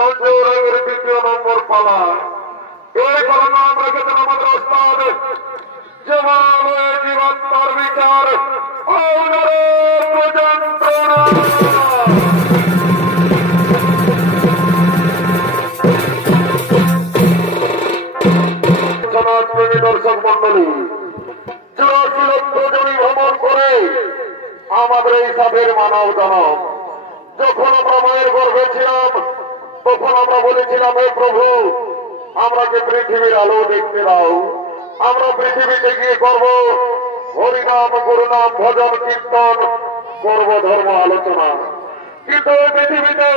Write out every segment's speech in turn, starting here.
সঞ্জয়ের দ্বিতীয় নম্বর পালা। এই পালা নাম রেখেছেন আমাদের ওস্তাদ জমাল জীবাত্মার বিচার দর্শক মন্ডলী 84 লক্ষ জমি ভ্রমণ করে আমাদের এই সাধের মানব দানব। যখন আমরা মায়ের গর্ভে ছিলাম তখন আমরা বলেছিলাম, হে প্রভু, আমরাকে পৃথিবীর আলো দেখতে দাও। আমরা পৃথিবীতে গিয়ে করব হরিনাম, গুরুনাম, ভজন, কীর্তন, করব ধর্ম আলোচনা। কিন্তু এই পৃথিবীতে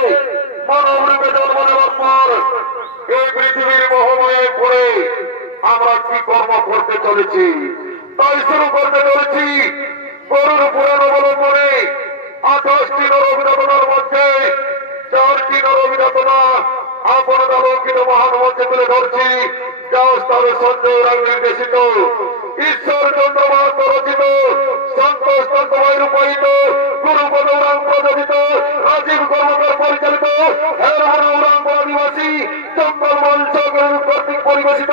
মানব রূপে জন্ম নেওয়ার পর এই পৃথিবীর মোহময়ে পড়ে আমরা কি কর্ম করতে চলেছি? তাই শুরু করতে চলেছি গরুর পুরাণ অবলম্বনে 28টি নরবিধাতনার মধ্যে 4টি নরবিধাতনা আপনার আলোকিত মহান মঞ্চে তুলে ধরছি। যা ওস্তাদ সঞ্জয় রায় নির্দেশিত, ঈশ্বর চন্দ্রমান্ত রচিত, সন্তোষ তন্ত্রময় রূপায়িত, গুরুপদ উরাং প্রযোজিত, রাজীব কর্মকার পরিচালিত, উরাং আদিবাসী জঙ্গল মঞ্চ কর্তৃক পরিবেশিত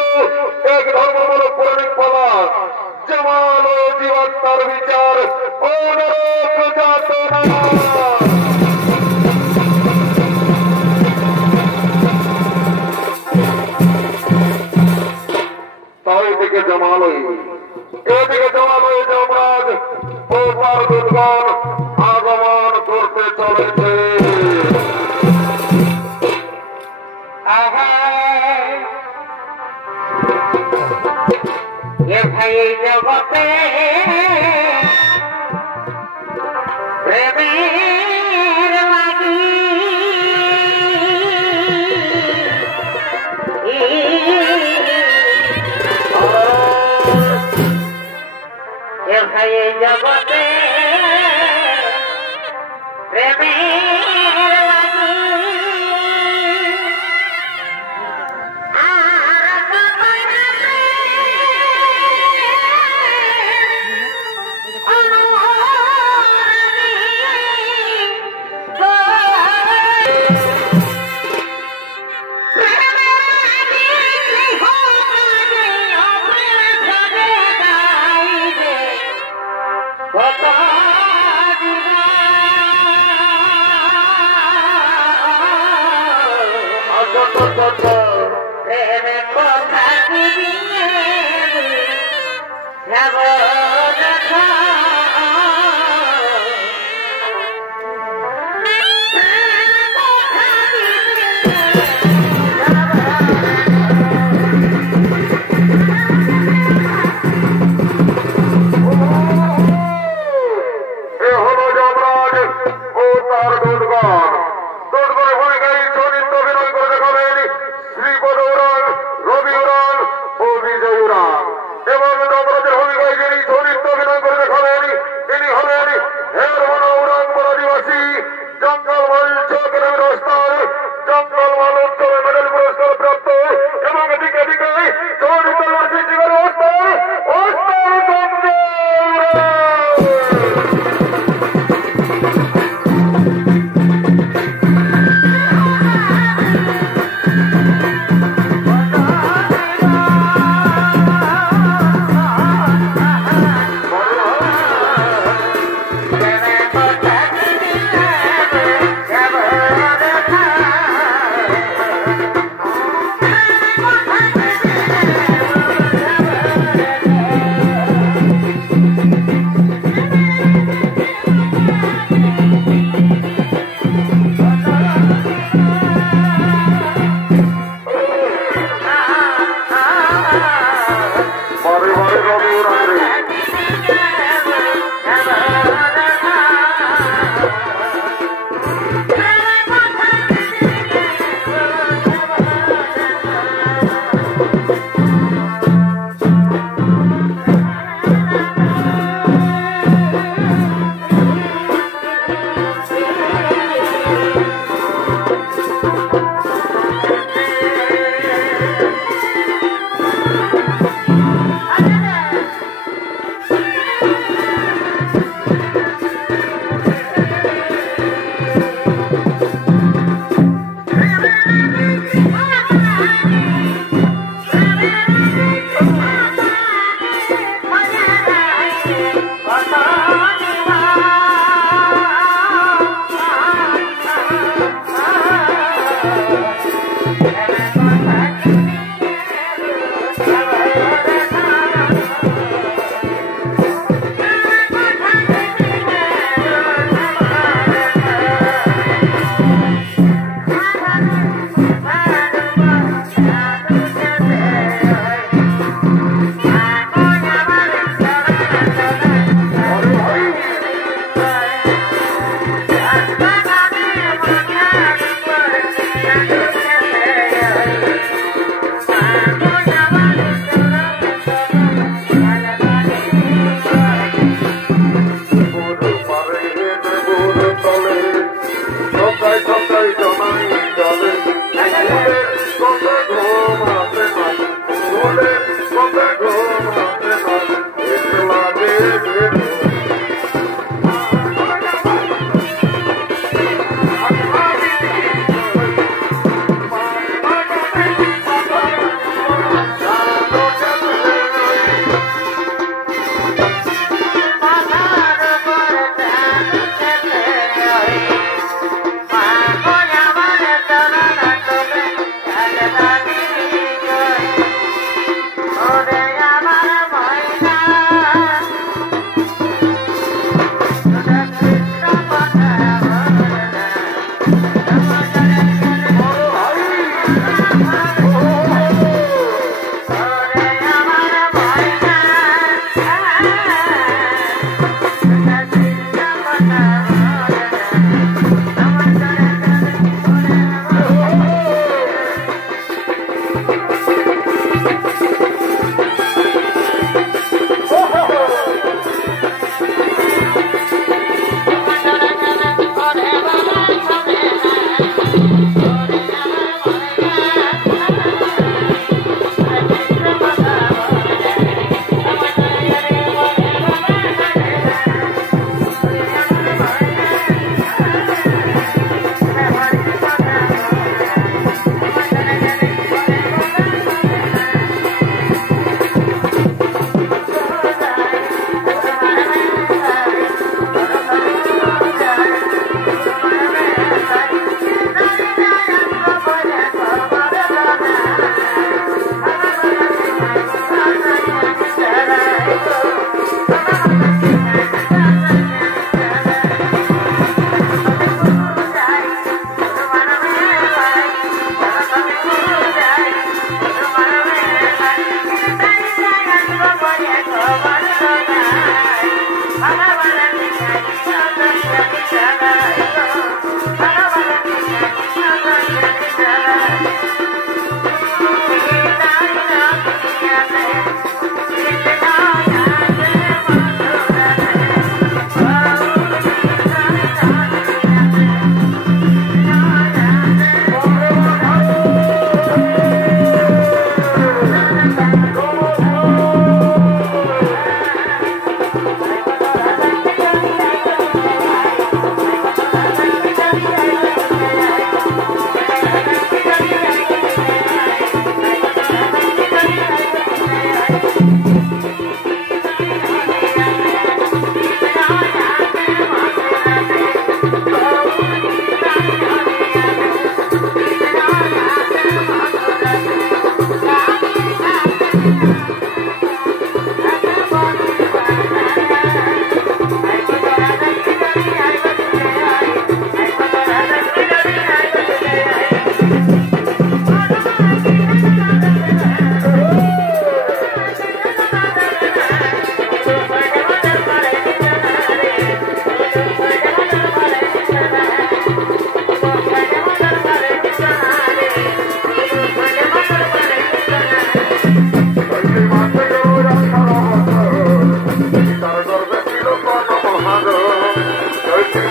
এক ধর্মমূলক পৌরাণিক পালা জমাল জীবাত্মার বিচার ও নরক যাতনা। এদিকে জমালয়, এদিকে জমালয় যমরাজ ও তার দুর্গণ আগমন করতে চলেছে। ভাই জগতে প্রেমের লাগি ভাই জগতে প্রেমের লাগি এবং যমরাজের ভূমিকায় যিনি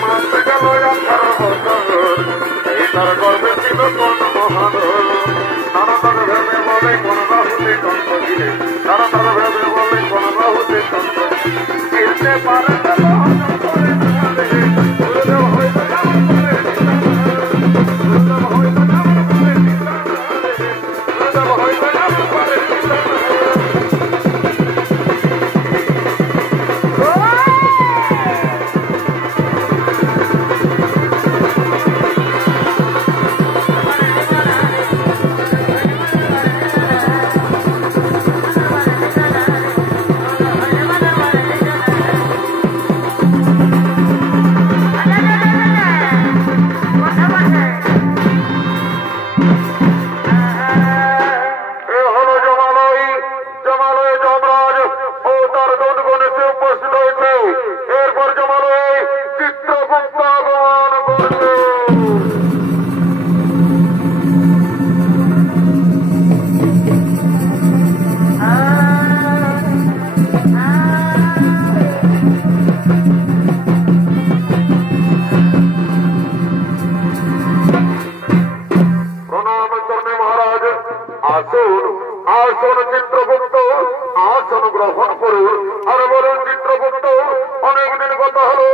মানতে গেল 18 বছর এই তার গর্বে ছিল কোন মহান নানা তারা ভেবে বলে কোন বাহুতে তন্ত্র দিলে নানা তারা ভেবে বলে কোন বাহুতে তন্ত্র দিতে পারে চিত্রগুপ্ত আসন গ্রহণ করুন আর বলুন চিত্রগুপ্ত অনেকদিন কথা হলো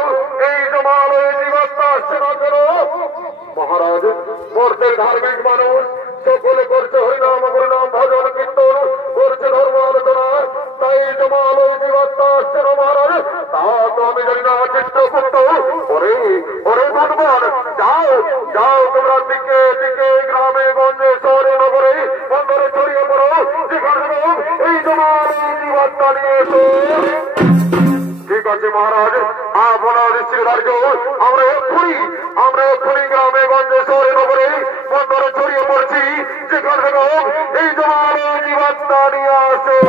এই জমালয়ে জীবাত্মা আসছে না কেন? মহারাজ মর্তের ধার্মিক মানুষ সকলে করছে হরিনাম হরিনাম ভজন কীর্তন করছে ধর্ম আলোচনা তাই জমালয়ে জীবাত্মা আসছে না মহারাজ তা তো আমি জানি না চিত্রগুপ্ত ওরে ওরে দুর্বল যাও যাও তোমরা দিকে দিকে গ্রামে গঞ্জে শহরে নগরে বন্দরে ছড়িয়ে পড়ো যেখানে এই জমালয়ে জীবাত্মা নিয়ে এসো। ঠিক আছে মহারাজ আপনার শ্রীধার্য আমরা এক্ষুনি গ্রামে গঞ্জে শহরে নগরে বন্দরে ছড়িয়ে পড়ছি যেখানে এই জমালয়ে জীবাত্মা নিয়ে আসে।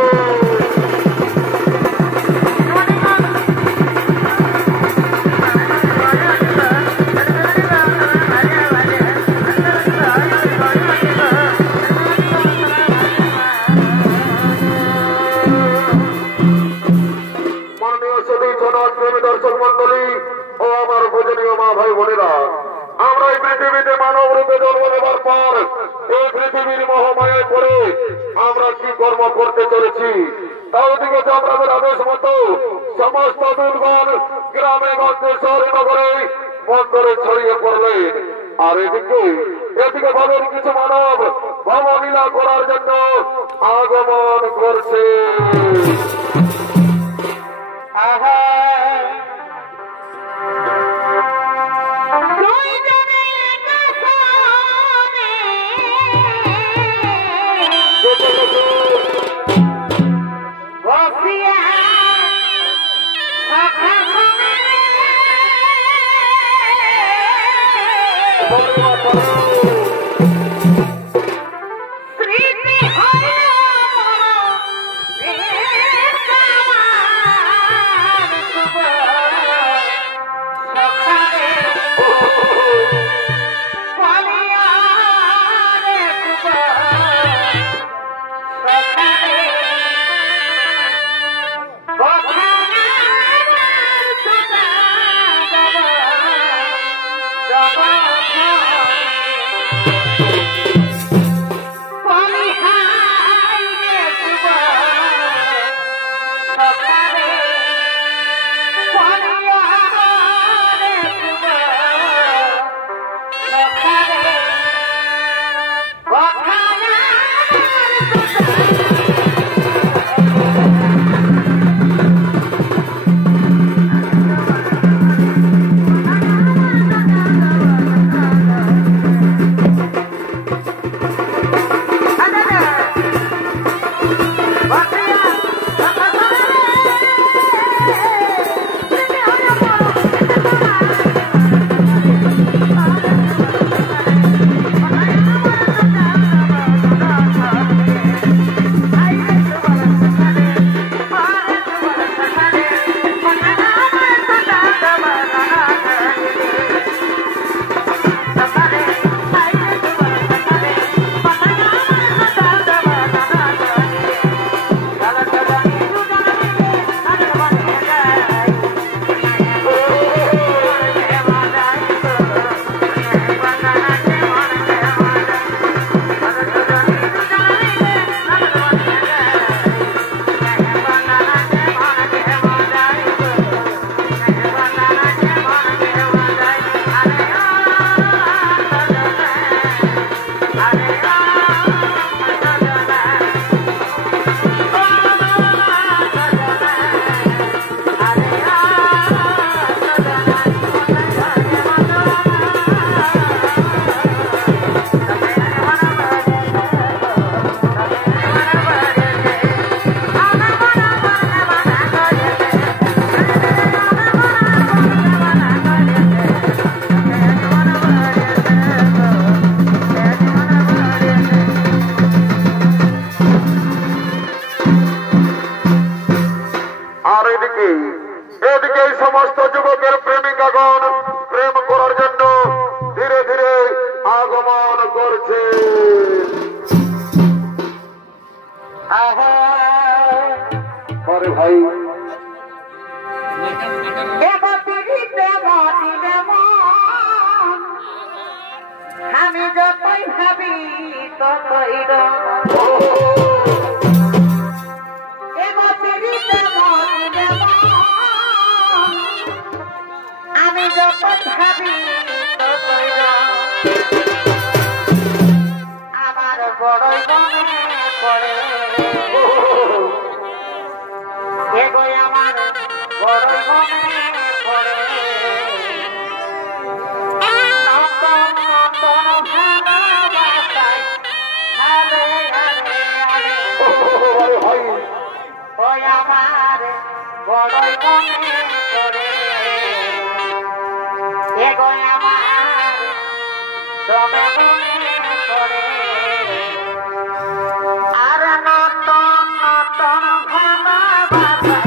দর্শক মন্ডলী ও আমার পূজনীয় মা ভাই বোনেরা আমরা এই পৃথিবীতে মানব রূপে জন্ম নেবার পর এই পৃথিবীর মহামায়ায় পড়ে আমরা কি কর্ম করতে চলেছি তার দিকে আমাদের আদেশ মতো সমস্ত দুর্গণ গ্রামে গঞ্জে শহরে নগরে বন্দরে ছড়িয়ে পড়লেন আর এদিকে ভাবের কিছু মানব ভবলীলা করার জন্য আগমন করছে। Bye. ভাবি ততই রং আমি যখন ভাবি ততই রং আমার বড়ই মনে পড়ে এগো আমার বড়ই মনে পড়ে নতুন নতুন ভালোবাসায় হারে হারে হারে ওই আমার বড়ই মনে পড়ে এগো আমার তবে মনে পড়ে আর নতুন নতুন ভালোবাসায়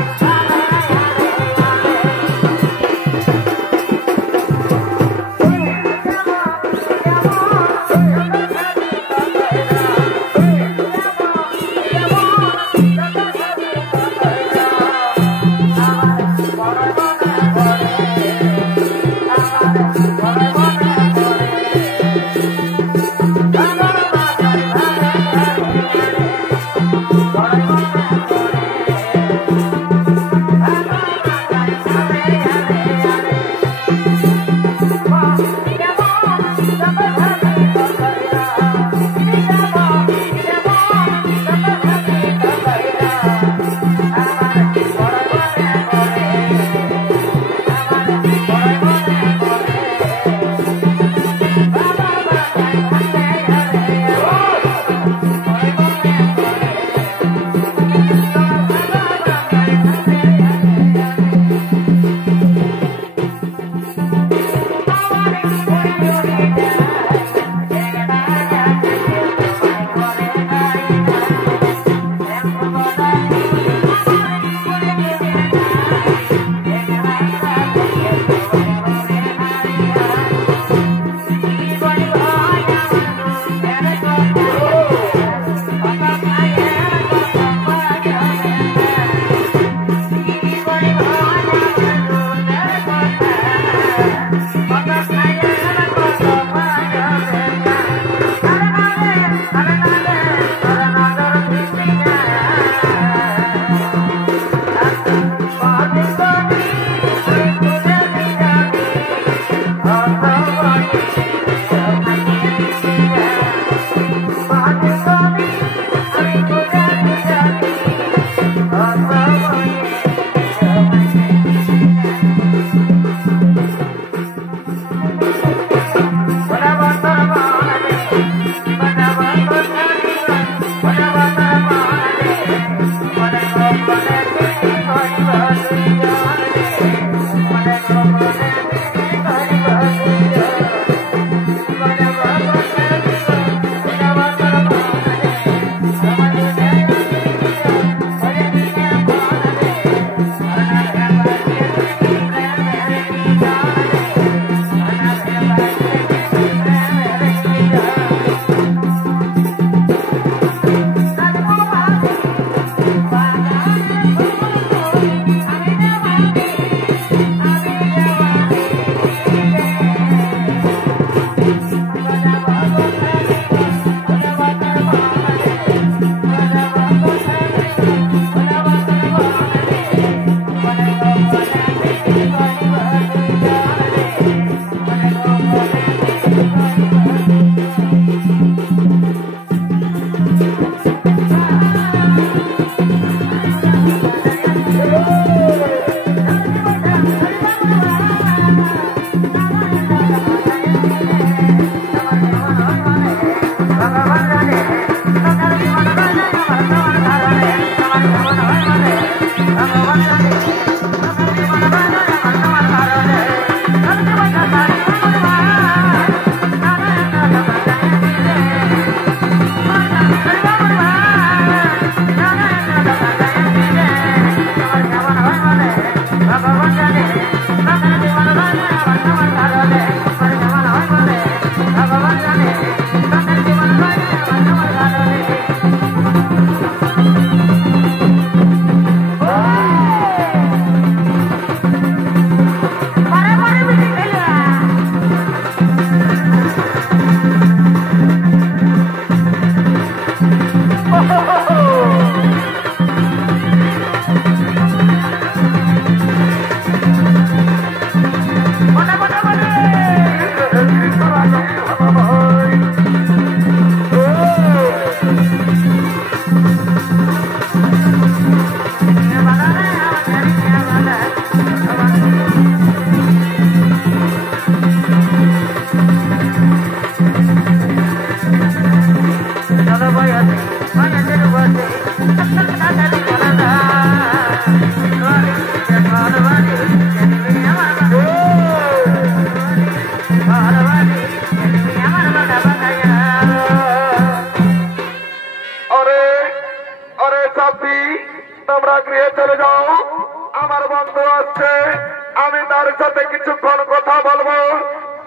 সাথে কিছুক্ষণ কথা বলবো।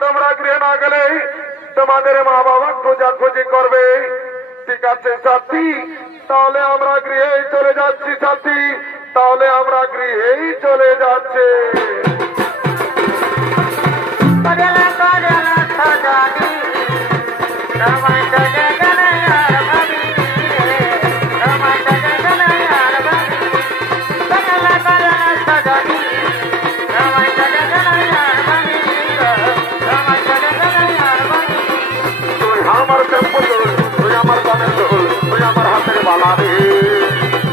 তোমরা গৃহে না গেলে তোমাদের মা বাবা খোঁজাখুঁজি করবে। ঠিক আছে সাথী, তাহলে আমরা গৃহেই চলে যাচ্ছি। সাথী, তাহলে আমরা গৃহেই চলে যাচ্ছি। আমার টেম্পল তুই আমার কানের দোল, তুই আমার হাতের বালা রে।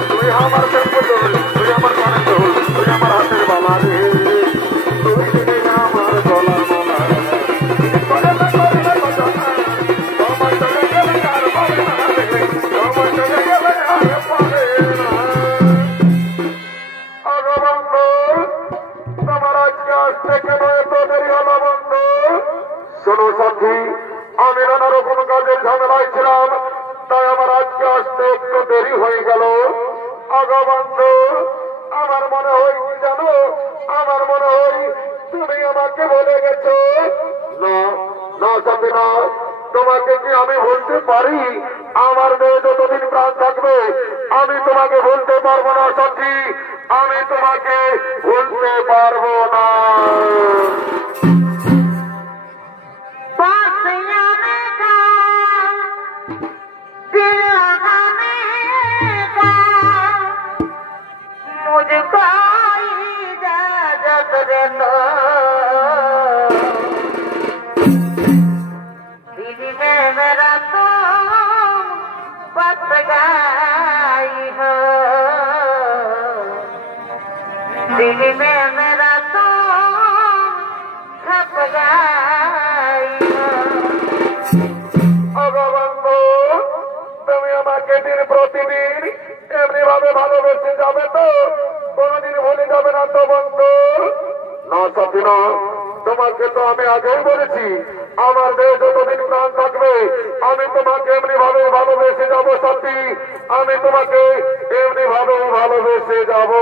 তুই আমার টেম্পল তুই আমার কানের দোল, তুই আমার হাতের বালা রে। তুই দিবি আমার গলার মালা। তোমার চলে গেলে আর পাবে না রে, তোমার চলে গেলে আর পাবে না। আগো বন্ধু, তোমার আজকে আসতে কেন এত দেরি হলো বন্ধু? শোনো সাথী, আমি নানা রকম কাজের ঝামেলায় ছিলাম, তাই আমার আজকে আসতে একটু দেরি হয়ে গেল। আগো বন্ধু, আমার মনে হয় কি জানো, আমার মনে হয় তুমি আমাকে বলে গেছো। না না সাথী না, তোমাকে কি আমি বলতে পারি? আমার মেয়ে যতদিন প্রাণ থাকবে আমি তোমাকে বলতে পারবো না সাথী, আমি তোমাকে বলতে পারবো না। दिल में मेरा तो छप गई বন্ধু, তুমি আমাকে দিন প্রতিদিন এমনি ভাবে ভালোবেসে যাবে তো? কোনদিন ভুলে যাবে না তো বন্ধু? না সাথী না, তোমাকে তো আমি আগেই বলেছি আমার মেয়ে যতদিন প্রাণ থাকবে আমি তোমাকে এমনি ভাবে ভালোবেসে যাবো সাথী, আমি তোমাকে এমনি ভাবে ভালোবেসে যাবো।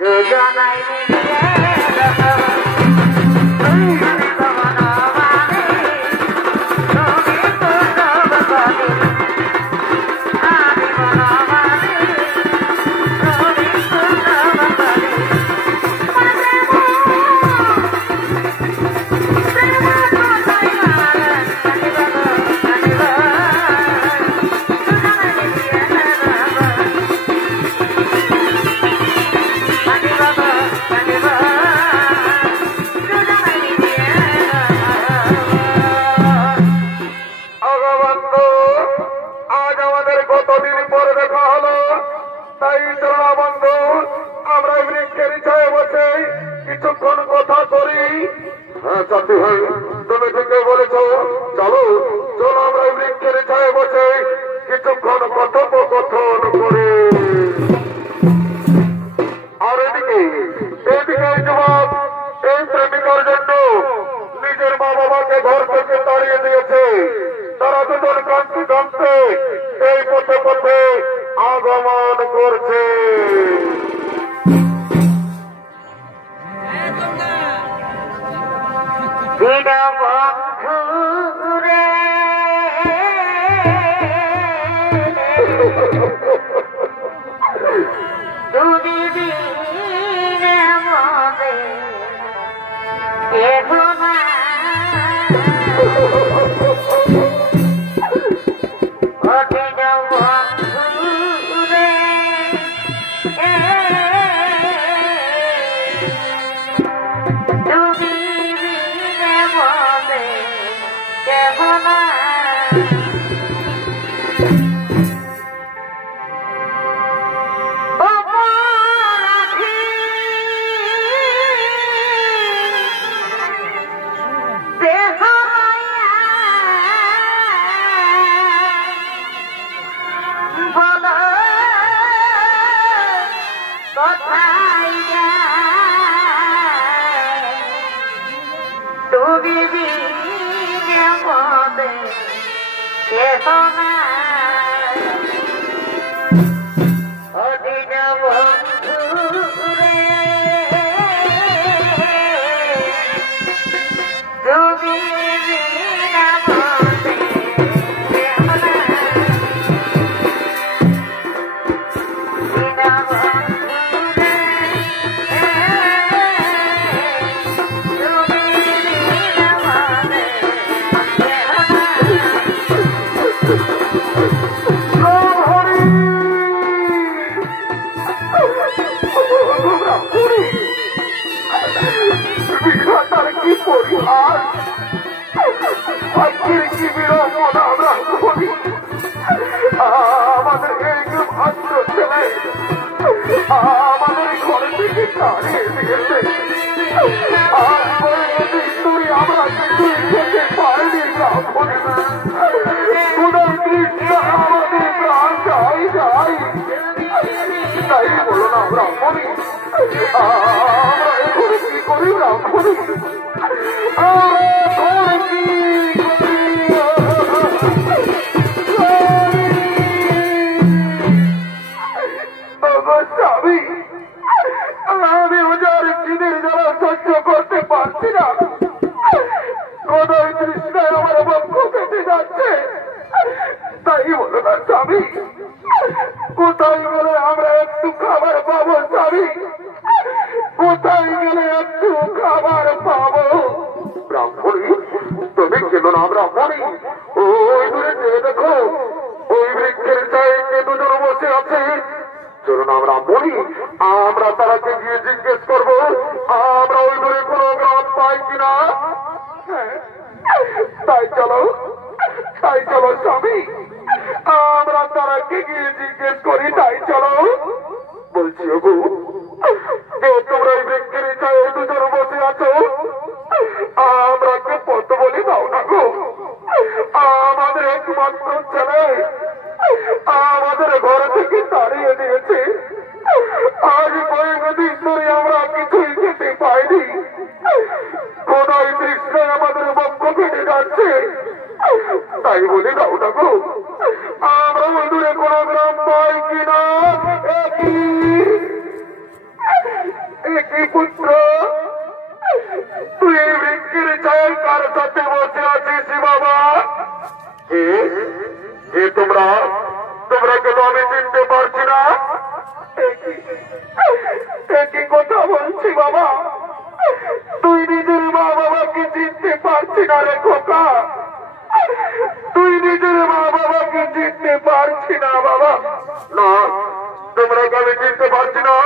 Good night, সাথী হয়ে তুমি থেকে বলেছ চলো চলো আমরা বৃক্ষের ছায়ে বসে কিছুক্ষণ কথোপকথন করে। আর এদিকে যুবক এই প্রেমিকার জন্য নিজের মা বাবাকে ঘর থেকে তাড়িয়ে দিয়েছে। তারা দুজন কাঁদতে কাঁদতে এই পথে পথে আগমন করছে। আমাদের এই ভাদ্র ছেলে আমাদের ঘরে থেকে তাড়িয়ে দিয়েছে। তুই আমরা কিছুই খেতে পারিনি ব্রাহ্মণ। তোদের দৃষ্টি আমাদের প্রাণ যাই যাই তাই বলো না ব্রাহ্মণী। আমরা এখন কি করি ব্রাহ্মণী? আমি ওজার চিনের জ্বালা সহ্য করতে পারছি না। কোথায় তৃষ্ণায় আমার বক্ষ কেটে যাচ্ছে। তাই বলো না স্বামী, কোথায় গেলে আমরা একটু খাবার পাবো স্বামী? কোথায় গেলে একটু খাবার পাবো? ব্রাহ্মণী তুমি কেন না ব্রাহ্মণী? ওই দূরে চেয়ে দেখো, ওই বৃক্ষের চায়ে কে দুজন বসে আছে। চলো না ব্রাহ্মণী, আমরা তারাকে গিয়ে জিজ্ঞেস করবো আমরা ওই দূরে কোনো গ্রাম পাই কিনা। তাই চলো স্বামী, আমরা তারাকে গিয়ে জিজ্ঞেস করি। তাই চলো। বলছি ওগো, তোমরা ওই বৃক্ষের চায়ে দুজন বসে আছো, আমরাকে পথ বলে দাও না গো। আমাদের একমাত্র ছেলে আমাদের ঘর থেকে তাড়িয়ে দিয়েছে। আজ কয়েকদিন ধরে আমরা কিছুই খেতে পাইনি। কোথায় তৃষ্ণায় আমাদের বক্ষ কেটে যাচ্ছে। তাই বলে দাও না গো, আমরা ওই দূরে কোনো গ্রাম পাই কিনা। একই পুত্র, তুই এই বৃক্ষের ছায় কার সাথে বসে আছিস বাবা? তোমরা কেন আমি চিনতে পারছি না। একই কথা বলছি বাবা, তুই নিজের মা বাবাকে চিনতে পারছি না রে খোকা। তুই নিজের মা বাবাকে চিনতে পারছি না বাবা। না, তোমরা আমি চিনতে পারছি না।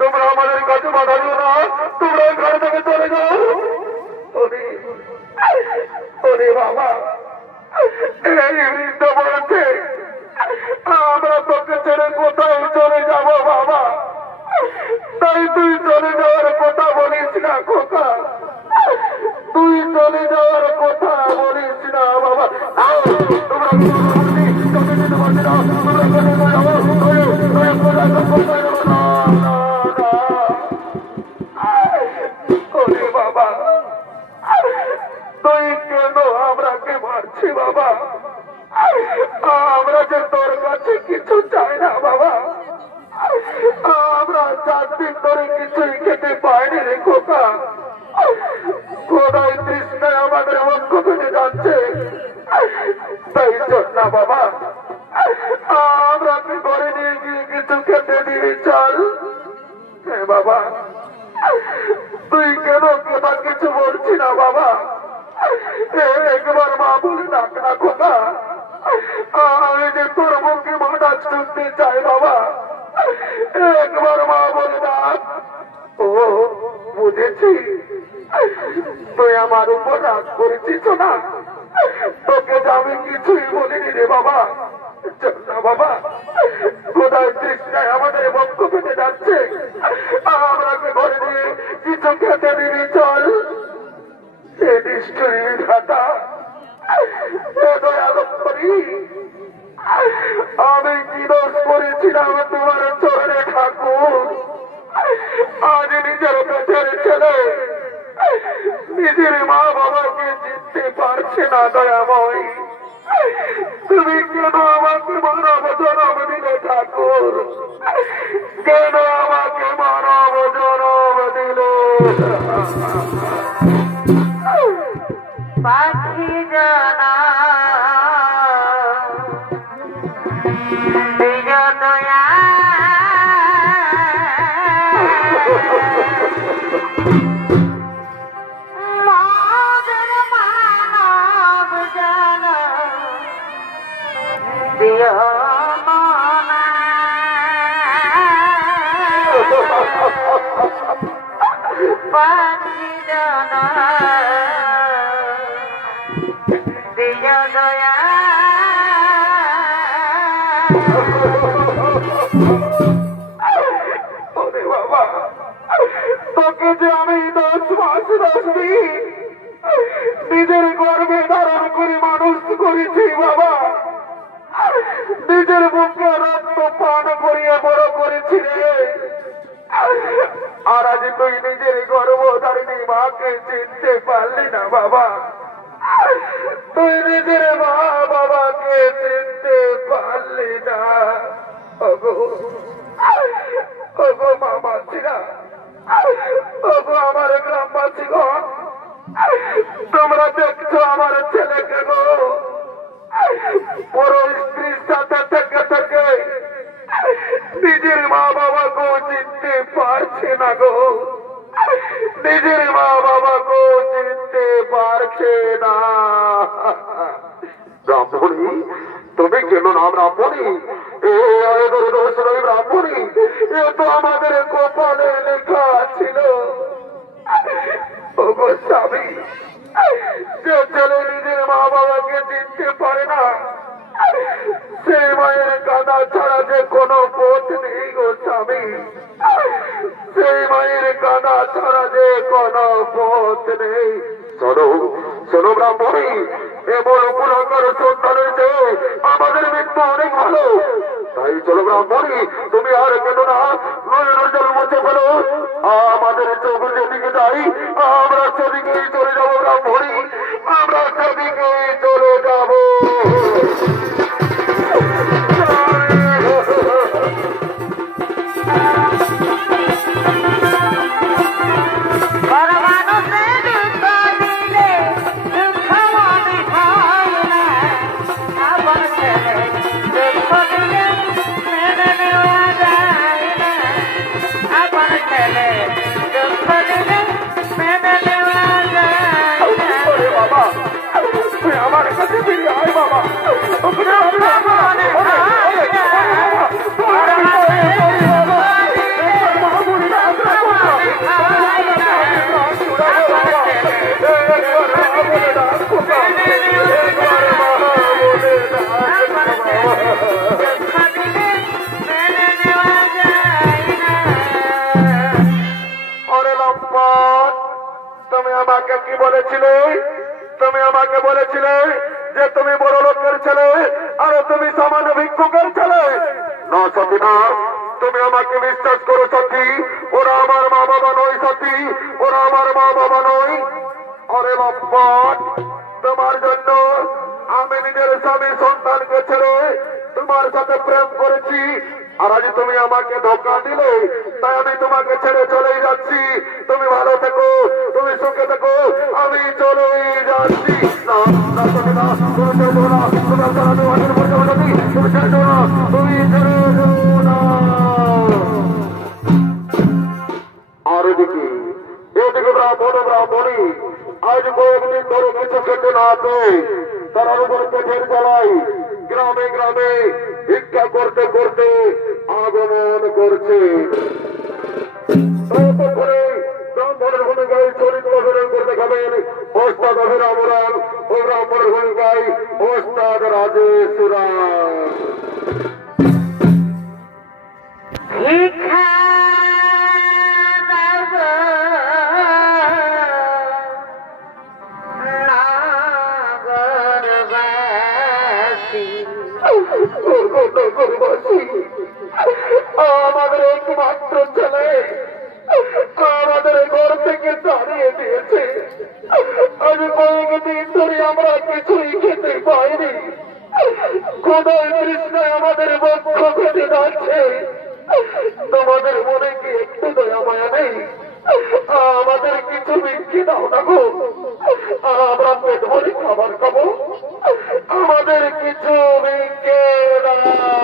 তোমরা আমাদের কাছে বাধা দিও না। তোমরা ঘর থেকে চলে যাও। ওরে বাবা, এই বৃদ্ধ বলছে আমরা তোকে ছেড়ে কোথায় চলে যাবো বাবা। তাই তুই চলে যাওয়ার কথা বলিস না খোকা। তুই করছি বাবা, আমরা যে তোর কাছে কিছু চাই না বাবা, আমরা 4 দিন ধরে কিছুই খেতে পাইনি রে খোকা। খোদাই তৃষ্ণায় আমাদের বক্ষ ফেটে যাচ্ছে, তাই জন্য বাবা আমরা কি ঘরে নিয়ে গিয়ে কিছু খেতে দিবি চল। হ্যাঁ বাবা, তুই কেন কেনা কিছু বলছি না বাবা, একবার মা বলে ডাক না খোকা, আমি যে তোর মুখে মাটা শুনতে চাই বাবা, একবার মা বলে ডাক। ও বুঝেছি, তুই আমার উপর রাগ করেছিস না, তোকে যে আমি কিছুই বলিনি রে বাবা। চল না বাবা, কোথায় তৃষ্ণায় আমাদের বক্ষ পেতে যাচ্ছে, আমরা ঘরে নিয়ে কিছু খেতে দিবি চল। সে নিশ্চয়ই ঘাটা আমি কি দোষ করেছিলাম তোমার চরণে ঠাকুর, আজ নিজের পেটের ছেলে নিজের মা বাবাকে চিনতে পারছে না দয়াময়, তুমি কেন আমাকে মানব জনম দিলে ঠাকুর, কেন আমাকে মানব জনম দিলে। পাখি জানা দিল দয়া মদের মানব জানা দিও মনা পাখি জানা দিও দয়া ওরে বাবা, তোকে যে আমি 10 মাস 10 দিন নিজের গর্ভে ধারণ করে মানুষ করেছি বাবা, নিজের বুকে রক্ত পান করিয়ে বড় করেছি রে, আর আজ তুই নিজের গর্ভধারিণী মাকে চিনতে পারলি না বাবা, তুই নিজের মা বাবাকে চিনতে পারলি না। ওগো ওগো মামাসিরা, ওগো আমার গ্রামবাসীগণ, তোমরা দেখছো আমার ছেলেকে গো বড় স্ত্রীর সাথে থেকে থেকে নিজের মা বাবাকেও চিনতে পারছে না গো, নিজের মা বাবাকেও চিনতে পারছে না। ব্রাহ্মণী, তুমি কেন না ব্রাহ্মণী, এ আমাদের দোষ নয় ব্রাহ্মণী, এ তো আমাদের কপালে লেখা ছিল। ও গো স্বামী, যে ছেলে নিজের মা বাবাকে চিনতে পারে না, সে মায়ের কাঁদা ছাড়া যে কোনো পথ নেই গো স্বামী, সেই মায়ের কাঁদা ছাড়া যে কোনো পথ নেই। শোনো শোনো ব্রাহ্মণী, এমন পুরাকার সন্তানের চেয়ে আমাদের মৃত্যু অনেক ভালো, তাই চলো ব্রাহ্মণী, তুমি আর কেন না নয়নের জল মুছে ফেলো, আমাদের চোখ যেদিকে যাই আমরা সেদিকেই চলে যাবো ব্রাহ্মণী, আমরা সেদিকেই চলে যাবো। আমার কাছে ফিরে আয় বাবা, তুমি আমাকে কি বলেছিলে, তুমি আমাকে বলেছিলে যে তুমি বড় লোকের ছেলে আর তুমি সামান্য ভিক্ষুকের ছেলে না সতী না, তুমি আমাকে বিশ্বাস করো সতী, ওরা আমার মা বাবা নয় সতী, ওরা আমার মা বাবা নয়। আরে লম্পট, তোমার জন্য নিজের স্বামী সন্তানকে ছেড়ে তোমার সাথে প্রেম করেছি, আর আজ তুমি আমাকে ধোকা দিলে, তাই আমি তোমাকে ছেড়ে চলেই যাচ্ছি। তুমি ভালো থেকো, তুমি সুখে থেকো, আমি চলেই যাচ্ছি। না না তুমি না, তুমি ছেড়ে দেবো না, তোমার দ্বারা আমি হাতের পড়ে যাবো যাচ্ছি, তুমি ছেড়ে দেবো না, তুমি ছেড়ে দেবো না। আর এদিকে ব্রাহ্মণী আজ কয়েকদিন ধরে কিছু খেতে না পেয়ে তার উপর পেটের জ্বালাই গ্রামে গ্রামে ভিক্ষা করতে করতে আগমন করছে। ব্রাহ্মণের ভূমিকায় চরিত্র অভিনয় করতে খাবেন ওস্তাদ অভিরাম রাম ও ব্রাহ্মণের ভূমিকায় ওস্তাদ রাজেশ রাম। আমাদের একমাত্র ছেলে আমাদের ঘর থেকে দাঁড়িয়ে দিয়েছে। আজ কয়েকদিন ধরে আমরা কিছুই খেতে পাইনি। কোথায় কৃষ্ণায় আমাদের বক্ষ ফেটে যাচ্ছে। তোমাদের মনে কি একটু দয়া মায়া নেই? আমাদের কিছু বিক্রি দাও না গো, আমরা পেট ভরে খাবার খাবো। আমাদের কিছু বিক্রি দাও।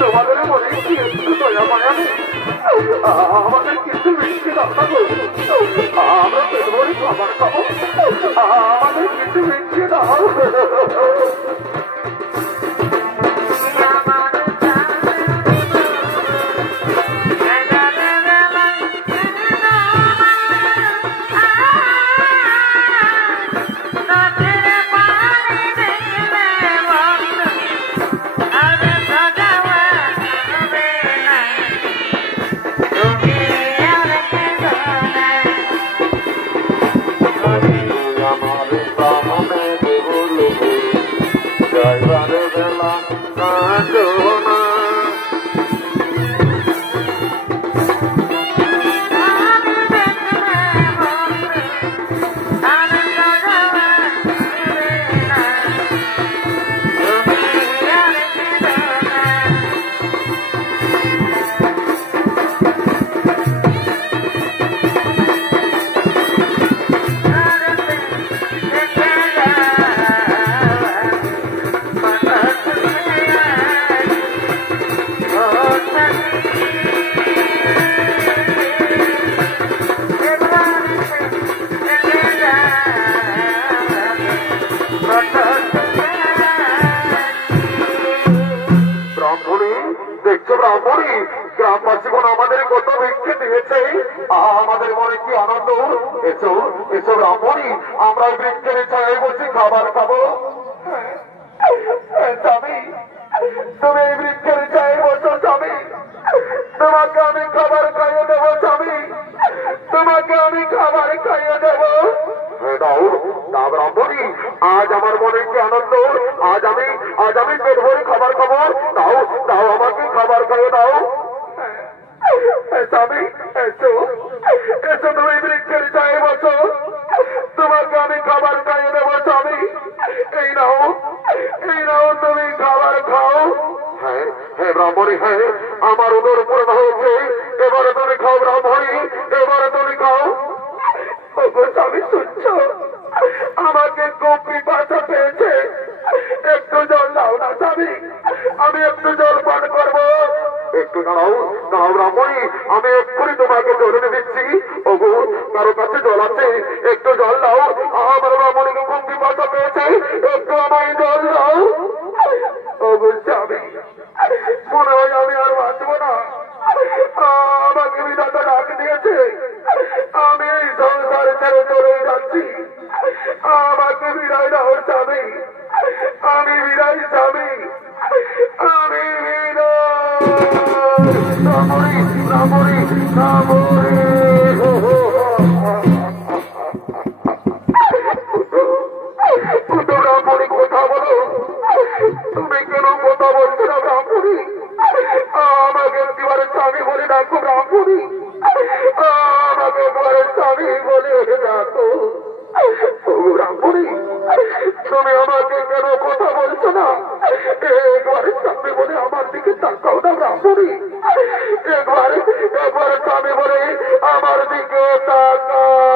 তোমাদের মনে কি একটু দয়া মায়া নেই? আমাদের কিছু মিষ্টি দাও না গো, আমরা পেট ভরে খাবার খাবো। আমাদের কিছু মিষ্টি দাও। কত ভিক্ষে দিয়েছে, আমাদের মনে কি আনন্দ। এসো এসো ব্রাহ্মণী, আমরা বৃক্ষের ছায়ায় বসে খাবার খাবো। স্বামী, তুমি এই বৃক্ষের ছায়ায় বসো স্বামী, তোমাকে আমি খাবার খাইয়ে দেবো স্বামী, তোমাকে আমি খাবার খাইয়ে দেবো। দাও দাও ব্রাহ্মণী, আজ আমার মনে কি আনন্দ, আজ আমি পেট ভরে খাবার খাবো। দাও দাও, আমাকে খাবার খাইয়ে দাও। স্বামী এসো এসো, তুমি বৃক্ষের ছায়ায় বসো, তোমাকে আমি খাবার খাইয়ে দেবো স্বামী। এই নাও তুমি খাবার খাও। হ্যাঁ হ্যাঁ ব্রাহ্মণী, হ্যাঁ আমার উদর পূর্ণ হয়েছে, এবারে তুমি খাও ব্রাহ্মণী, এবারে তুমি খাও। স্বামী শুনছ, আমাকে খুব পিপাসা পেয়েছে, একটু জল দাও না স্বামী, আমি একটু জল পান করবো। একটু দাঁড়াও দাঁড়াও ব্রাহ্মণী, আমি এক্ষুনি তোমাকে জল এনে দিচ্ছি। ওগো কারো কাছে জল আছে, একটু জল দাও, আমার ব্রাহ্মণীকে খুব পিপাসা পেয়েছে, একটু আমায় জল দাও। ওগো স্বামী, মনে হয় আমি আর বাঁচবো না, আমাকে বিধাতা ডাক দিয়েছে, আমি এই সংসার ছেড়ে চলে যাচ্ছি, আমাকে বিদায় দাও স্বামী, আমি বিদায় স্বামী, আমি ব্রাহ্মণী কথা বলো, তুমি কেন কথা বলছো না ব্রাহ্মণী, আমাকে একবারে স্বামী বলে ডাকো ব্রাহ্মণী, আমাকে একবারে স্বামী বলে ডাকো। ব্রাহ্মণী, তুমি আমাকে কেন কথা বলছো না, একবারে স্বামী বলে আমার দিকে তাকাও না ব্রাহ্মণী, একবারে স্বামী বলে আমার দিকে তাকাও।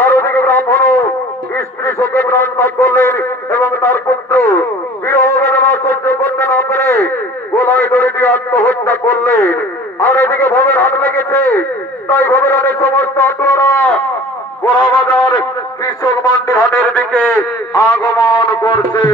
আর ওদিকে ব্রাহ্মণ স্ত্রী শোকে প্রাণ ত্যাগ করলেন এবং তার পুত্র বিরহ বেদনা সহ্য করতে না পেরে গোলায় দড়ি দিয়ে আত্মহত্যা করলেন। আর এদিকে ভবের হাট লেগেছে, তাই ভবের হাটের সমস্ত আত্মরা বড়বাজার কৃষক মান্ডির হাটের দিকে আগমন করছে।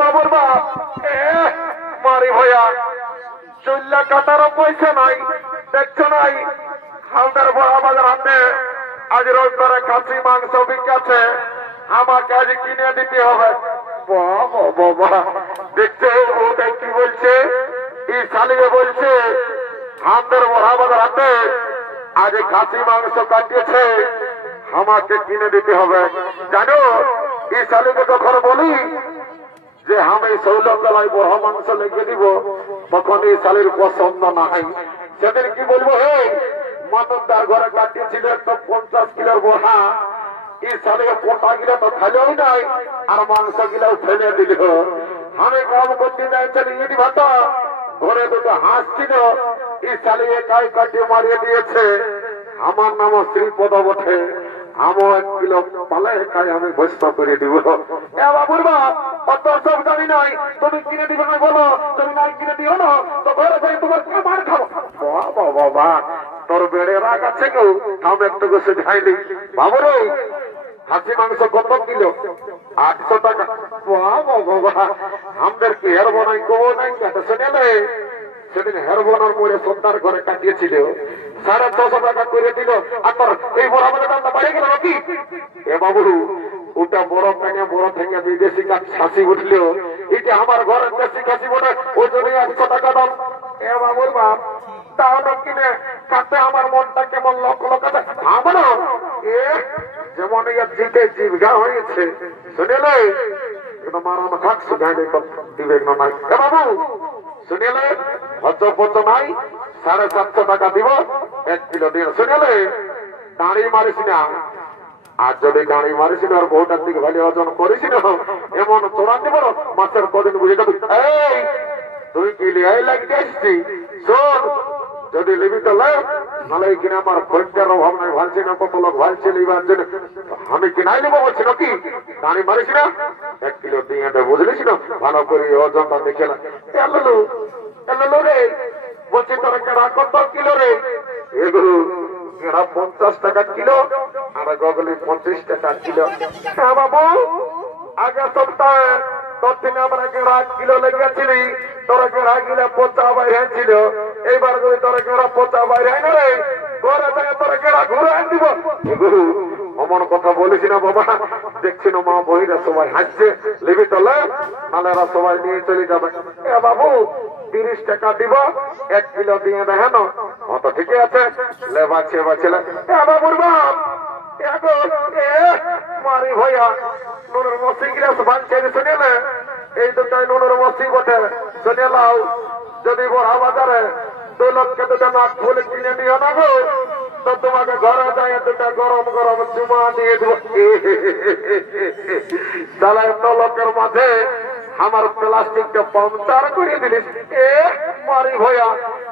বাবুর বাপ মারি ভয়া চুল্লা কাটারও পয়সা নাই, দেখছো নাই হালদার বড়া বাজার হাতে আজ রোজগারে খাসি মাংস বিকাছে, আমাকে আজ কিনে দিতে হবে। বাবা দেখছে ওটাই কি বলছে, এই শালিয়ে বলছে হালদার বড়া বাজার হাতে আজ খাসি মাংস কাটিয়েছে, আমাকে কিনে দিতে হবে। জানো এই শালিকে যখন বলি যে আমি সৌলভ বেলায় বড় মাংস লেগে দিব, তখন এই শালির পছন্দ না হয়। সেদিন কি বলবো, হে মানবদার ঘরে কাটিয়েছিল একটা 50 কিলোর বড়া, এই শালিকে পোটা গিলা তো খাইলেও নাই আর মাংস গিলাও ফেলে দিল। আমি কাম করতে যাইছিলি ইট ভাতা, ঘরে দুটো হাঁস ছিল, এই শালি একাই কাটিয়ে মারিয়ে দিয়েছে। আমার নাম শ্রীপদ বটে, আমও 1 কিলো পালে খাই আমি বস্তা করে দিব। বাবুর বাপ অত সব জানি নাই, তুমি কিনে দিবে না বলো, তুমি নাই কিনে দিও না তো ঘরে যাই তোমার মার খাবো। বাবা তোর বেড়ে রাগ আছে কেউ, আমি একটু গোসে যাইনি। বাবুরে খাসি মাংস কত কিলো? 800 টাকা। বাবা আমাদের কি হের বনাই কবো নাই, শুনেলে সেদিন হের বনার পরে সন্ধ্যার ঘরে কাটিয়েছিল, 650 টাকা করে দিল। আর তোর এই বড় আমাদের দামটা বাড়ে গেল নাকি? এ বাবু ওটা বড় থেকে বড় থেকে বিদেশি খাসি উঠল, এটা আমার ঘরের দেশি খাসি বলে ওই জন্য 100 টাকা দাম। এ বাবুর বাপ তাহলে কিনে কাটতে আমার মনটা কেমন লক্ষ লক্ষ আমার যেমন জিতে জীবঘা হয়েছে, শুনেলে মারানো থাক সুগাইলে দিবে না। এ বাবু শুনেলে হজ্জপত্র নাই, 750 টাকা দিব, 1 কিলো দিয়ে। শুনেলে দাঁড়িয়ে মারিস না, আর যদি দাঁড়িয়ে মারিস না আর বউটার দিকে ভালো ওজন করিস না, এমন তোড়ান দিব মাছের কদিন বুঝে যাবি। এই তুই কি লিয়াই লাগিয়ে আসছি? শোন, যদি লিবি তো নাহলে কিনে আমার খরচার অভাব নাই, ভালছি না কত লোক ভালছে লিবার জন্য, আমি কিনাই নেবো বলছি নাকি? দাঁড়িয়ে মারিস না, 1 কিলো দিয়ে দে, বুঝলিস না? ভালো করে ওজনটা দেখে না। এলো রে বলছি তোর কেনা কত কিলো রে? এগুলো কেনা 50 টাকা কিলো, আর গগলি 25 টাকা কিলো। হ্যাঁ বাবু, আগের সপ্তাহে তোর থেকে আমরা কেনা কিলো লেগেছিলি, তোরা কেনা কিলো 50 বাইরে ছিল, এইবার যদি তোরা কেনা 50 বাইরে হয় না রে, ঘরে থেকে তোরা কেনা ঘুরে আন দিব। অমন কথা বলেছি না বাবা, দেখছি না মা বহিরা সবাই হাসছে, লিবি তো নাহলে এরা সবাই নিয়ে চলে যাবে। এ বাবু 30 টাকা দিব, 1 কিলো দিয়ে দেখেন তো ঠিকই আছে, লেবাছে বাছিল। বাবুর বাপ মারি ভয়া নুনের মসি গিলাস ভাঙছে, শুনে এই দুটাই নুনের মসি বটে। শুনে লাও, যদি বড়া বাজারে 2 লক্ষে 2টা নাক ফুলে কিনে নিও না গো, তো তোমাকে ঘরে যায় 2টা গরম গরম চুমা দিয়ে দেবো। তাহলে 1 লক্ষের মাঝে আমার প্লাস্টিকটা পাংচার করে দিলিস। মারি ভয়া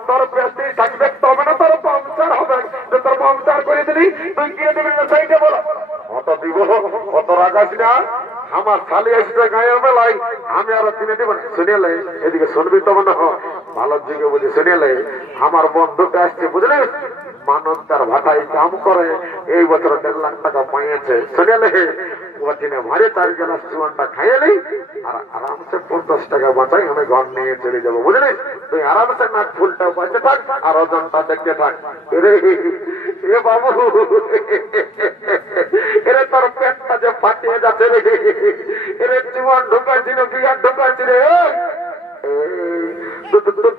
তোর বেশি থাকবে তবে না তোর পাংচার হবে, তোর পাংচার করে দিলি তুই কিনে দিবি না? সেইটা বলো। অত দিব, অত রাগাস না, আমার খালি আসছে গায়ের বেলায় আমি আরো কিনে দিব শুনেলে এদিকে শুনবি তো মনে ভালো দিকে বুঝি শুনেলে আমার বন্ধুটা আসছে বুঝলি মানব তার ভাটাই কাম করে এই বছর 1.5 লাখ টাকা পাইয়েছে শুনেলে ওখানে ভারে তার গ্লাস চুয়ানটা খাইয়েলি আর আরামসে 50 টাকা বাঁচাই আমি ঘর নিয়ে চলে যাবো বুঝলি তুই আরামসে নাক ফুলটা পাইতে থাক আর ওজনটা দেখতে থাক এ বাবু এরে তোর পেটটা যে ফাটিয়ে যাচ্ছে রে এরে জীবন ঢুকাইছিল বিয়ার ঢুকাইছিল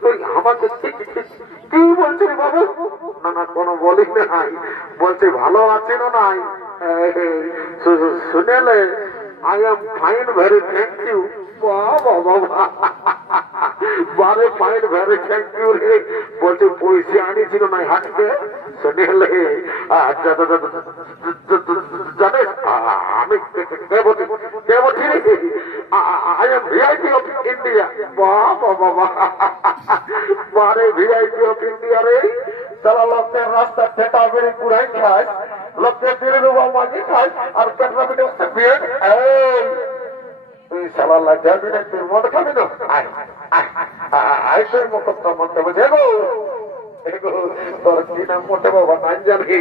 তুই আমাকে কি বলছি বাবু না না কোনো বলি নাই বলছি ভালো আছেন নাই শুনেলে I am fine very thank you বারে ফাইন ভেরি থ্যাংক ইউ রে বলছে পয়সা আনিছিল না হাটকে শুনেলে জানিস আমি দেবঠি I am VIP of India বাবা বারে ভিআইপি অফ ইন্ডিয়া রে সারা লোকের রাস্তা ঠেটা বেড়ে কুড়াই খায় লোকের দিলে রুবা মাগি খায় আর পেটরা পিঠে হচ্ছে বিয়ে তুই সালা যাবি না তুই মদ খাবি না আয় তোর মুখটা মনটা বুঝে গো তোর কি নাম মোটে বাবা নাম জানি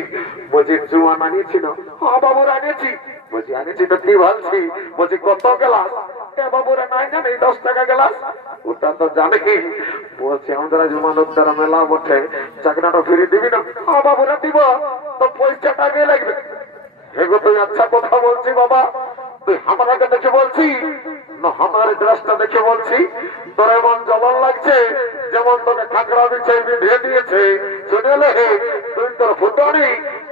বলছি জুয়ান আনিয়েছিল হ্যাঁ বাবুর আনিয়েছি বলছি আনিয়েছি তো কি ভাবছি বলছি কত গেলাস বাবুরা নাই জানি 10 টাকা গেলাস ওটা তো জানি বলছি আমাদের জমানতদার মেলা বটে চাকরিটা ফিরে দিবি না হ্যাঁ বাবুরা দিব তো পয়সাটা আগে লাগবে এগো তুই আচ্ছা কথা বলছি বাবা তুই আমাকে দেখে বলছি না আমার ড্রেসটা দেখে বলছি তোর এমন জবান লাগছে যেমন তোকে খাকড়া বিছাই বেঁধে দিয়েছে শুনেলে তুই তোর ফুটানি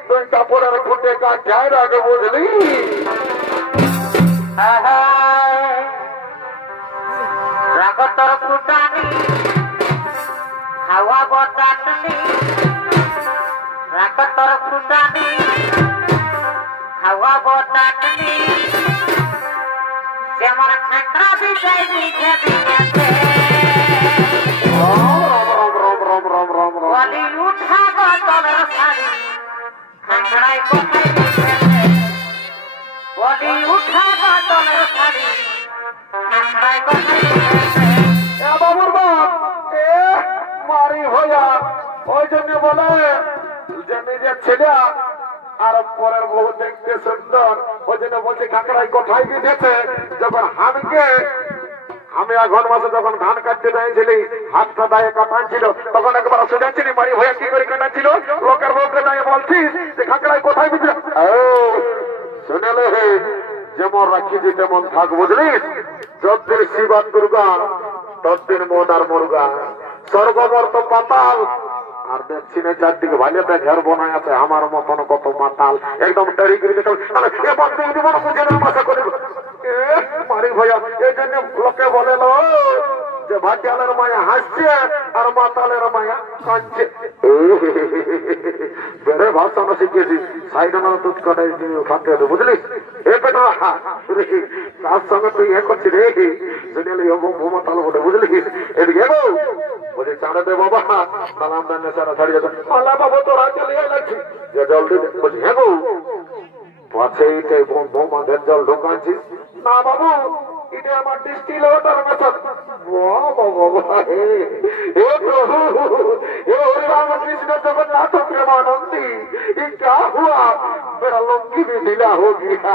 তুই কাপড়ের ফুটে কাঠায় আগে বুঝলি তোর ফুটানি হাওয়া বটানি রাখ তোর ফুটানি হাওয়া বটানি যেমন খাকড়া বিছাই বিঁধে দিয়েছে বলি উঠা তোর শাড়ি খাকড়ায় কোথায় দিয়েছে বলি উঠা তোর শাড়ি খাকড়ায় কোথায় দিয়েছে বাবুর বাপ মারি হইয়া ওই জন্য বলে যে নিজের ছেলে আর পরের বউ দেখতে সুন্দর ওই জন্য বলছে কাকড়াই কোথায় বিঁধেছে যখন আমি আঘন মাসে যখন ধান কাটতে যাইছিলি হাতটা দায়ে কাটাচ্ছিল তখন একবার শুনেছিলি মারি হইয়া কি করে কাটাচ্ছিল লোকের বউকে দায়ে বলছিস যে কাকড়াই কোথায় বিঁধে শুনেলে যেমন রাখিছি তেমন থাক বুঝলিস যতদিন শিবান দুর্গা ততদিন মন আর মুরগা স্বর্গবর্ত পাতাল আর দেখছি না চারদিকে ভালো ঘর বনায় আছে আমার মতন কত মাতাল একদম ডারি করে মারি ভাইয়া এই জন্য লোকে বলে যে ভাটিয়ালের মায়া হাসছে আর মাতালের মায়া কাঁদছে বেড়ে ভাষণ শিখেছি সাইডানোর দুধ কাটাই খাতে বুঝলি এ পেটা তার সঙ্গে তুই এ করছি রে শুনেলি মাতাল বটে বুঝলি এদিকে বলছি চাঁড়ে দে বাবা সালাম দেন সারা ছাড়ি যেত আল্লাহ বাবু তোরা চলে লাগছি যে জল দিতে বলছি হ্যাঁ গো পাছে এইটাই বোমাদের জল ঢোকাচ্ছিস না বাবু এটা আমার ডিস্টিল ওয়াটার মেথড বাবা হে প্রভু हे हरि राम कृष्ण जगन्नाथ प्रेमानंदी ये क्या हुआ मेरा लुंगी भी ढीला हो गया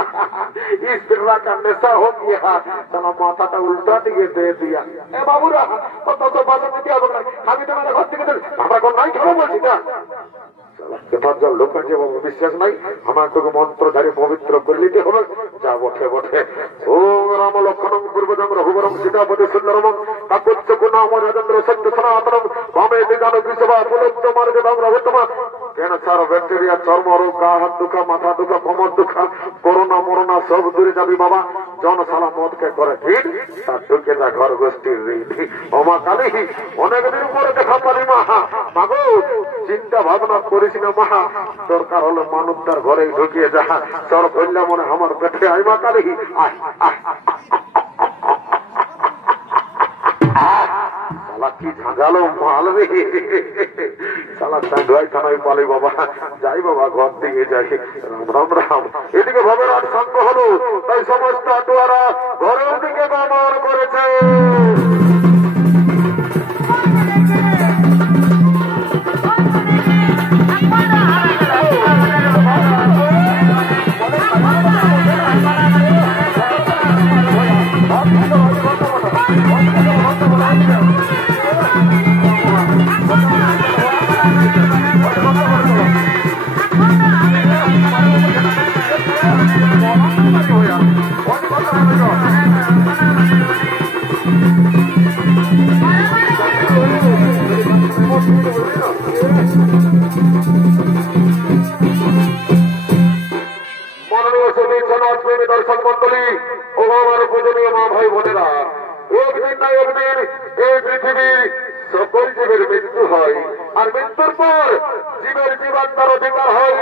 इस बिरला का नशा हो गया साला माथा का उल्टा दे दिया ए बाबूरा तो बात क्या बोल रहा है अभी तो मेरे घर থেকে আমরা কোন নাই খাবো বলছি না কেতার জল লোকের যে বিশ্বাস নাই আমার তোকে মন্ত্রধারী পবিত্র করে নিতে হবে যা বটে বটে ওম রাম লক্ষণং পূর্বজং রঘুবরং সীতাপতি সুন্দরম কাকুচ্চ গুণাম রাজেন্দ্র সত্য সনাতনম বামে দিগানো বিশ্ববা পুলুপ্ত মার্গদম রঘুতম ক্যান্সার ব্যাকটেরিয়া চর্ম রোগ হাত দুঃখ মাথা দুঃখ কোমর দুঃখ করোনা মরোনা সব দূরে যাবি বাবা জনশালা মদকে করে ঠিক তার ঢুকে যা ঘর গোষ্ঠীর ওমা কালী অনেকদিন পরে দেখা পারি মা মাগো চিন্তা ভাবনা করিস না মা দরকার হলে মানবদার ঘরে ঢুকিয়ে যা তোর কইলা মনে আমার পেটে আই মা কালী আয় আয় কি ঝাঁঝালো মাল রে শালা চাঁদুয়াই থানায় পালে বাবা, যাই বাবা ঘর দিকে যাই। রাম রাম রাম। এদিকে ভবের আট সঙ্গ হলো, তাই সমস্ত আটুয়ারা ঘরের দিকে গমন করেছে। দর্শক মন্ডলী ও আমার পূজনীয় মা ভাই বোনেরা, একদিন না একদিন এই পৃথিবীর সকল জীবের মৃত্যু হয়, আর মৃত্যুর পর জীবের জীবাত্মার অধিকার হয়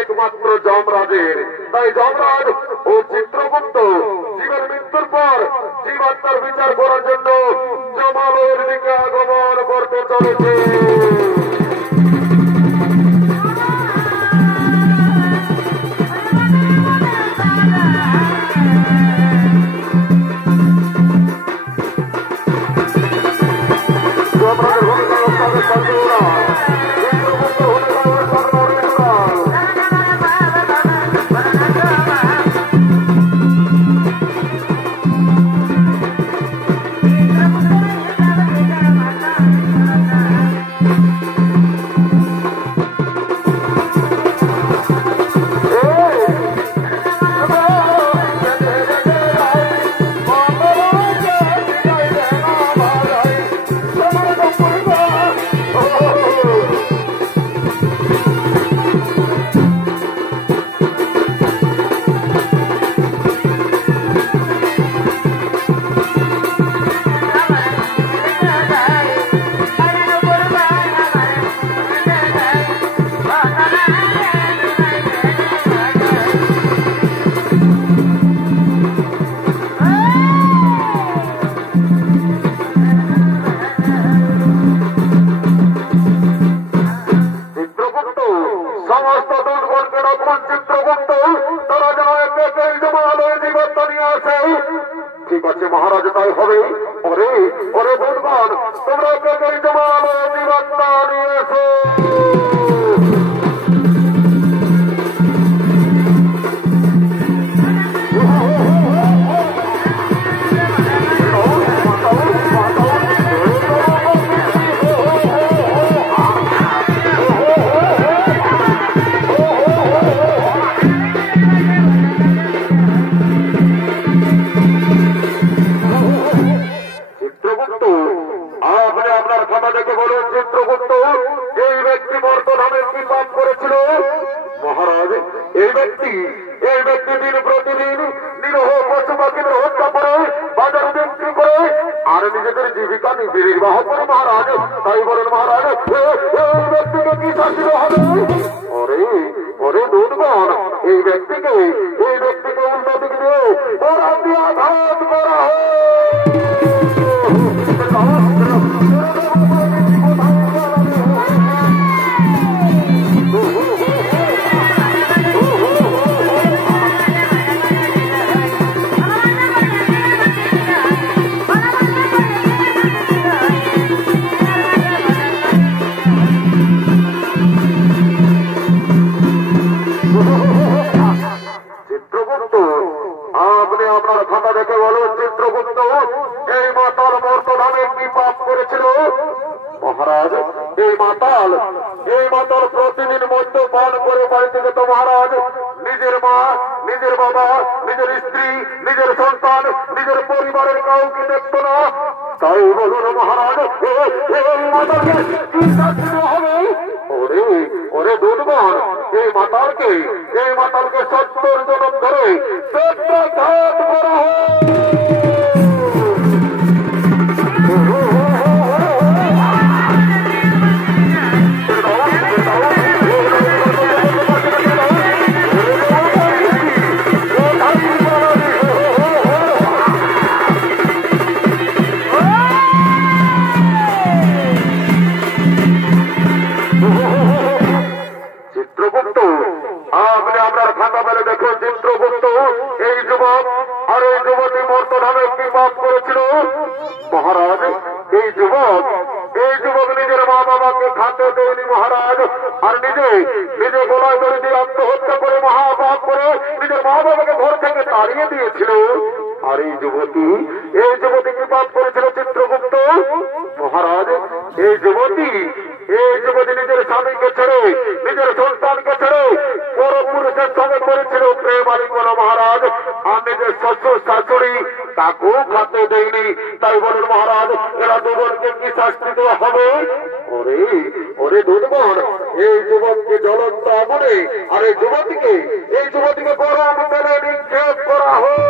একমাত্র যমরাজের। তাই যমরাজ ও চিত্রগুপ্ত জীবের মৃত্যুর পর জীবাত্মার বিচার করার জন্য জমালয়ের দিকে আগমন করতে চলেছে। ঠিক আছে মহারাজ, তাই হবে। ওরে ওরে বলবান, তোমরা কে জমান জীবনটা নিয়েছো। এই ব্যক্তি দিন প্রতিদিন নিরহ পশু পাখির হত্যা করে বাজারে বিক্রি করে আর নিজেদের জীবিকা নির্বাহ করে মহারাজ। তাই বলেন মহারাজ, এই ব্যক্তিকে কি শাস্তি হবে? ওরে ওরে দুর্গণ, এই ব্যক্তিকে উল্টো দিক দিয়ে ওরা দিয়ে আঘাত করা হয়। মহারাজ এই মাতাল প্রতিদিন মদ্যপান করে বাড়িতে যেত মহারাজ। নিজের মা, নিজের বাবা, নিজের স্ত্রী, নিজের সন্তান, নিজের পরিবারের কাউকে দেখত না। তাই বলুন মহারাজ, এই মাতালকে কি শাস্তি হবে? ওরে ওরে দুর্বল, এই মাতালকে 70 জনম ধরে পেট্রাঘাত করা হয়। নিজে গলায় দড়ি দিয়ে আত্মহত্যা করে মহাপাপ করে নিজের মা বাবাকে ঘর থেকে তাড়িয়ে দিয়েছিল। আর এই যুবতী কি পাপ করেছিল চিত্রগুপ্ত মহারাজ? এই যুবতী নিজের স্বামীকে ছেড়ে নিজের সন্তানকে ছেড়ে পরপুরুষের সঙ্গে করেছিল প্রেম আলিঙ্গন মহারাজ। আর নিজের শ্বশুর শাশুড়ি তাকেও খাতে দেয়নি। তাই বলেন মহারাজ, এরা দুজনকে কি শাস্তি দেওয়া হবে? ওরে দুর্বল, এই যুবককে জ্বলন্ত আগুনে আর এই যুবতীকে গরম তেলে নিক্ষেপ করা হোক।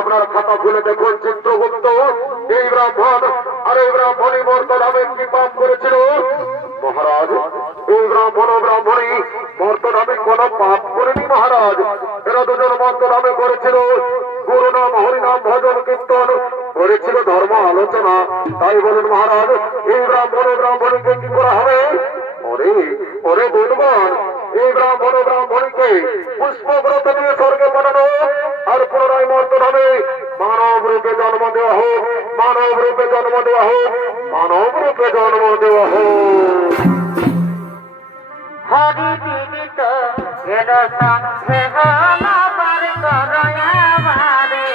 আপনার খাতা খুলে দেখুন চিত্রগুপ্ত, এই ব্রাহ্মণ আর এই ব্রাহ্মণী মর্তধামে কি পাপ করেছিল? মহারাজ, এই ব্রাহ্মণ ও ব্রাহ্মণী মর্তধামে কোন পাপ করেনি মহারাজ। এরা দুজন মর্তধামে করেছিল গুরু নাম হরিনাম ভজন কীর্তন, করেছিল ধর্ম আলোচনা। তাই বলুন মহারাজ, এই ব্রাহ্মণ ও ব্রাহ্মণীকে কি করা হবে? ওরে বুধবান, এই ব্রাহ্মণ ও ব্রাহ্মণীকে পুষ্পব্রত দিয়ে স্বর্গে পাঠানো আর পুনরায় মর্তধামে মানব রূপে জন্ম দেওয়া হোক। হরি পীড়িত এর সঙ্গে হল বার করয়াবারে,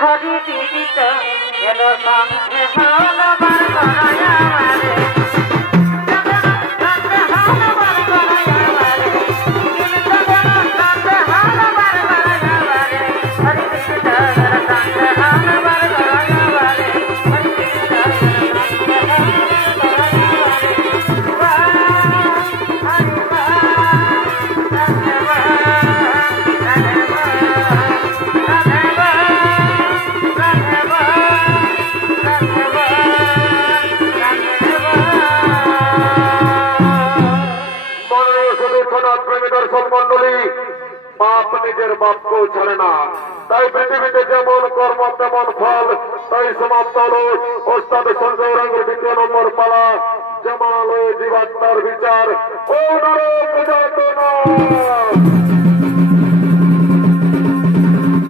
হরি পীড়িত এর সঙ্গে হল বার করয়াবারে, পাপ নিজের বাপকেও ছাড়ে না। তাই পৃথিবীতে যেমন কর্ম তেমন ফল। তাই সমাপ্ত হল ওস্তাদ সঞ্জয় রাঙ্গের 2 নম্বর পালা, জামালয় জীবাত্মার বিচার। ও নরক যাতনা।